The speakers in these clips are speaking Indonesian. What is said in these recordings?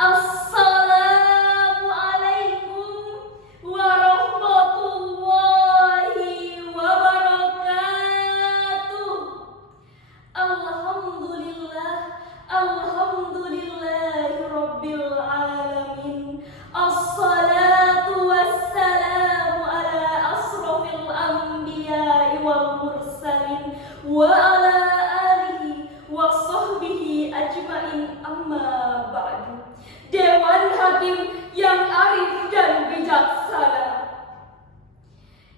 Assalamualaikum warahmatullahi wabarakatuh. Alhamdulillahi rabbil alamin. Assalatu wassalamu ala asrofil anbiya'i wal mursalin wa ala alihi wa sahbihi ajmain, amma ba'du. Dewan Hakim yang arif dan bijaksana,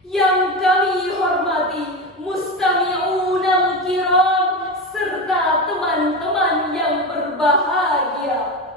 yang kami hormati, mustami'unal kiram, serta teman-teman yang berbahagia.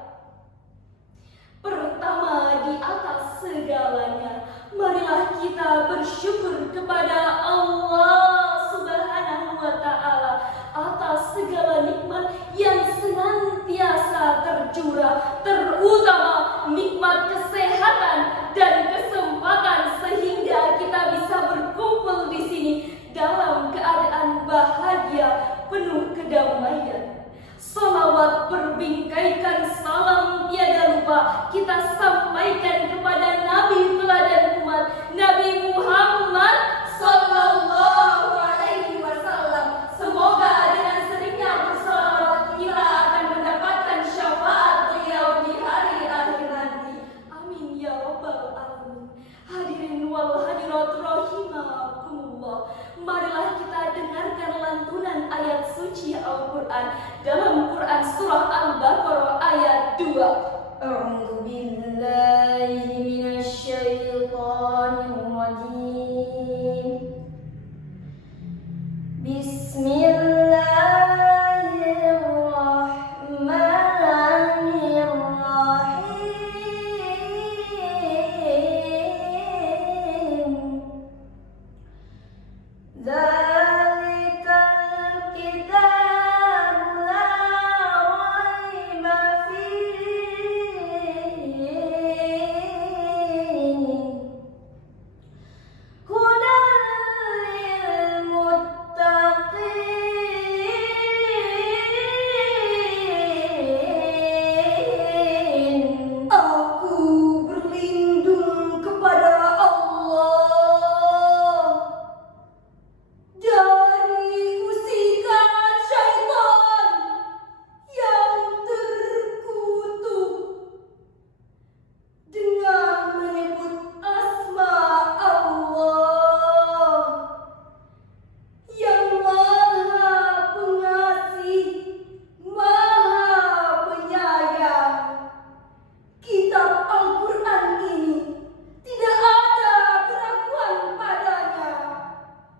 Pertama di atas segalanya, marilah kita bersyukur kepada Allah Subhanahu wa Ta'ala atas segala nikmat yang senantiasa tercurah, terutama nikmat kesehatan dan kesempatan sehingga kita bisa berkumpul di sini dalam keadaan bahagia, penuh kedamaian. Salawat berbingkaikan salam tiada lupa kita sampaikan kepada Nabi teladan umat, Nabi Muhammad Sallallahu Alaihi Wasallam. Semoga dengan seringnya bersalawat kita akan mendapatkan syafaat beliau di hari akhir nanti. Amin ya rabbal alamin. Hadirin wal hadirat rahimakumullah. Marilah kita dengarkan lantunan ayat suci Al-Quran dalam Quran surah Al-Baqarah ayat 2. A'udzu billahi minasyaitonir rajim. Bismillahirrahmanirrahim. Dzalikal kitabu la raiba fihi hudan lil muttaqin. Aku berlindung kepada Allah dari usikan syaitan yang terkutuk dengan menyebut asma Allah yang maha pengasih, maha penyayang. Kitab Al-Quran ini tidak ada keraguan padanya,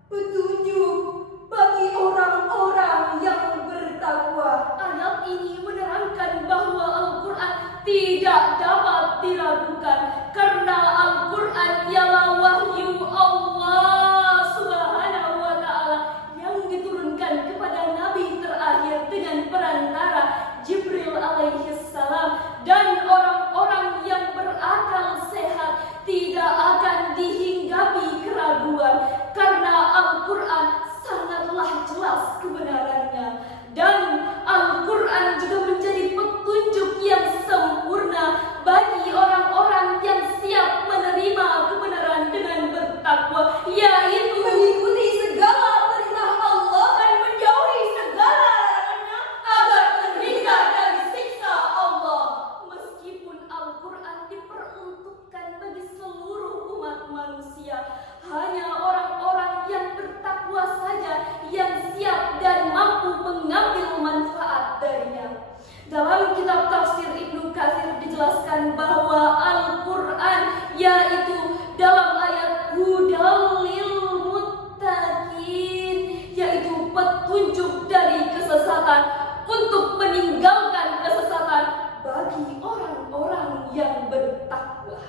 petunjuk bagi orang-orang yang bertakwa. Ayat ini menerangkan bahwa Al-Quran tidak dapat diragukan karena Al-Quran ialah wahyu Allah Subhanahu wa Ta'ala yang diturunkan kepada Nabi terakhir dengan perantara Jibril alaihi salam, dan orang-orang yang berakal sehat tidak akan dihinggapi keraguan karena Al-Quran sangatlah jelas kebenarannya, dan Al-Quran juga menjadi petunjuk yang sempurna bagi orang-orang yang siap menerima kebenaran dengan bertakwa, yaitu mengikuti segala perintah Allah dan menjauhi segala larangannya agar terhindar dari siksa Allah. Meskipun Al-Quran diperuntukkan bagi seluruh umat manusia, hanya orang-orang yang bertakwa saja yang siap dan mampu mengambil manfaat darinya. Dalam kitab tafsir Ibnu Katsir dijelaskan bahwa Al-Quran yaitu dalam ayat hudal lil muttaqin, yaitu petunjuk dari kesesatan untuk meninggalkan kesesatan bagi orang-orang yang bertakwa.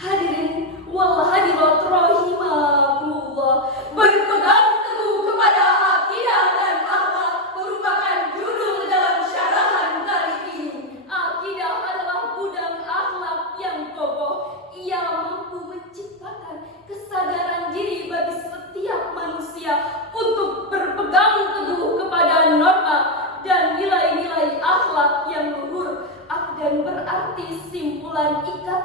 Hadirin wal hadirat rahimakumullah, berpegang teguh kepada akidah dan akhlak merupakan judul dalam syarahan kali ini. Akidah adalah gudang akhlak yang kokoh. Ia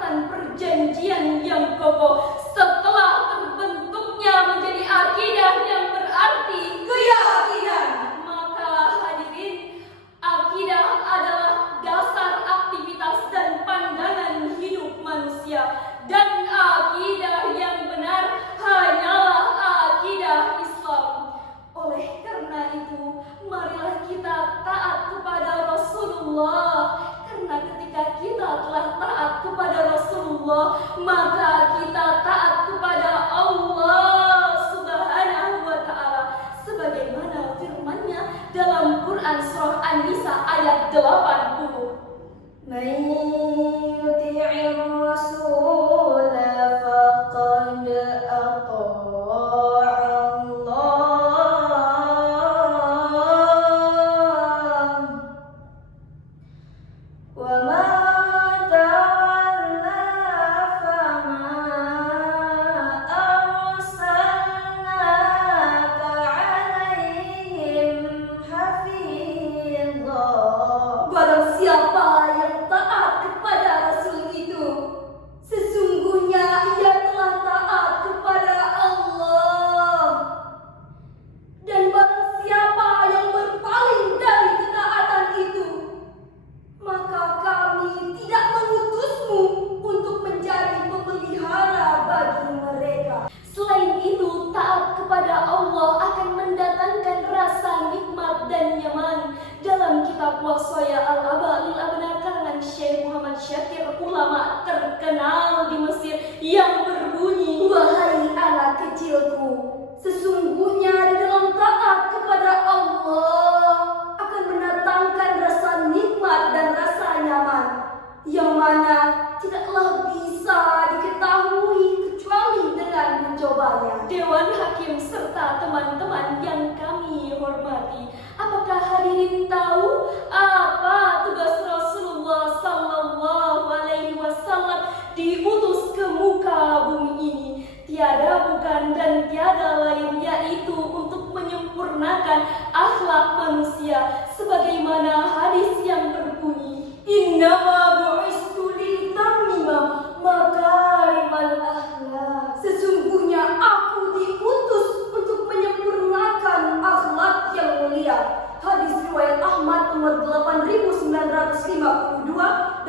ikatan perjanjian yang kokoh. Setelah terbentuknya menjadi akidah yang berarti keyakinan, maka hadirin, akidah adalah dasar aktivitas dan pandangan hidup manusia. Dan akidah yang benar hanyalah akidah Islam. Oleh karena itu, marilah kita taat kepada Rasulullah. Karena ketika kita telah taat kepada Rasulullah, maka kita taat kepada Allah Subhanahu wa Ta'ala, sebagaimana firman-Nya dalam Quran surah An-Nisa ayat 80. Man yuti'ir rasul faqad ata'a Allah wa man tawalla fama arsalnaka 'alaihim hafidha. Barang siapa yang taat kepada Rasul itu, sesungguhnya ia telah taat kepada Allah. Dan barang siapa yang berpaling dari ketaatan itu, maka kami tidak mengutusmu untuk menjadi pemelihara bagi mereka. Selain itu, taat kepada Allah akan mendatangkan rasa nikmat dan nyaman. Dalam kitab Wasaya Al-Aba lil Abnar karangan Syekh Muhammad Syakir, ulama terkenal di Mesir, yang berbunyi, wahai anak kecilku, sesungguhnya di dalam taat kepada Allah akan mendatangkan rasa nikmat dan rasa nyaman, yang mana tidaklah bisa diketahui kecuali dengan mencobanya. Dewan Hakim serta teman-teman yang kami hormati, apakah hadirin tahu apa tugas Rasulullah Sallallahu Alaihi Wasallam diutus ke muka bumi ini? Tiada bukan dan tiada lain, yaitu untuk menyempurnakan akhlak manusia, sebagaimana hadis yang berbunyi, innama bu'istu litammima makarimal akhlak. Sesungguhnya aku diutus untuk menyempurnakan akhlak yang mulia. Hadis riwayat Ahmad nomor 8952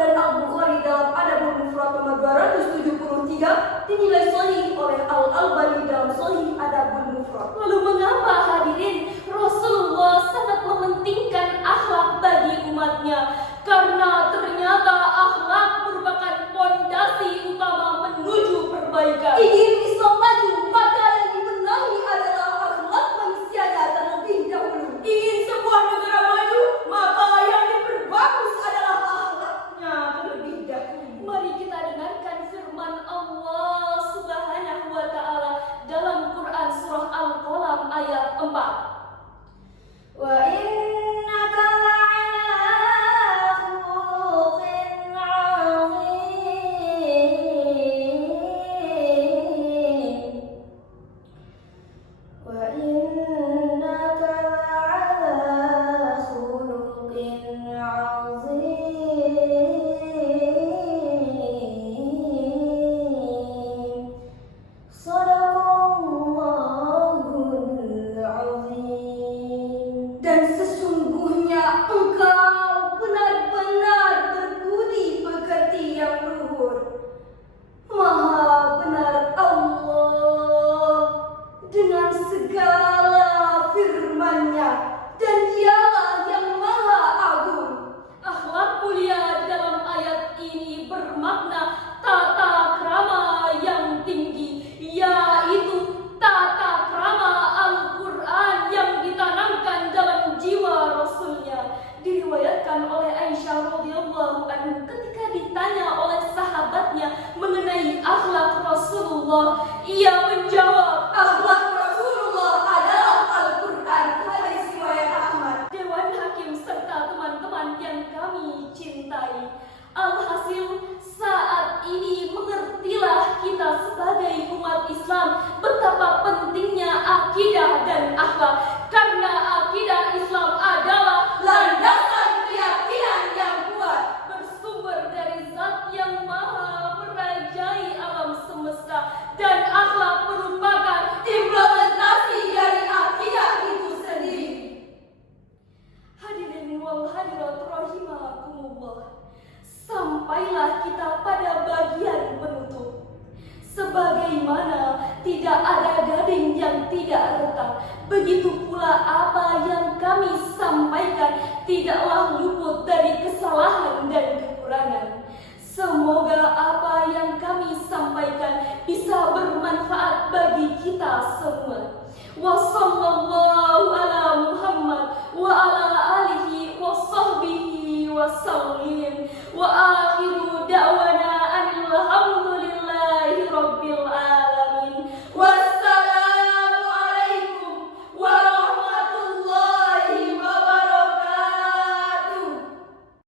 dan Al-Bukhari dalam Adabul Mufrad nomor 273, dinilai sahih oleh Al-Albani dalam Sahih Adabul Mufrad. Lalu mengapa hadirin Rasulullah sangat mementingkan akhlak bagi umatnya? Karena ternyata akhlak merupakan fondasi utama menuju perbaikan. Ingin Islam maju, maka yang dibenahi adalah akhlak manusianya terlebih dahulu. Ingin sebuah negara maju, maka yang diperbagus adalah akhlaknya terlebih dahulu. Mari kita dengarkan firman Allah Subhanahu wa Ta'ala dalam Quran surah Al-Qalam ayat 4. Wa innaka la'ala khuluqin 'azim. Wa innaka la'ala khuluqin 'azim. Shadaqallahul 'azim. Dan kita pada bagian penutup. Sebagaimana tidak ada gading yang tidak retak, begitu pula apa yang kami sampaikan tidaklah luput dari kesalahan dan kekurangan. Semoga apa yang kami sampaikan bisa bermanfaat bagi kita semua. Wassallallahu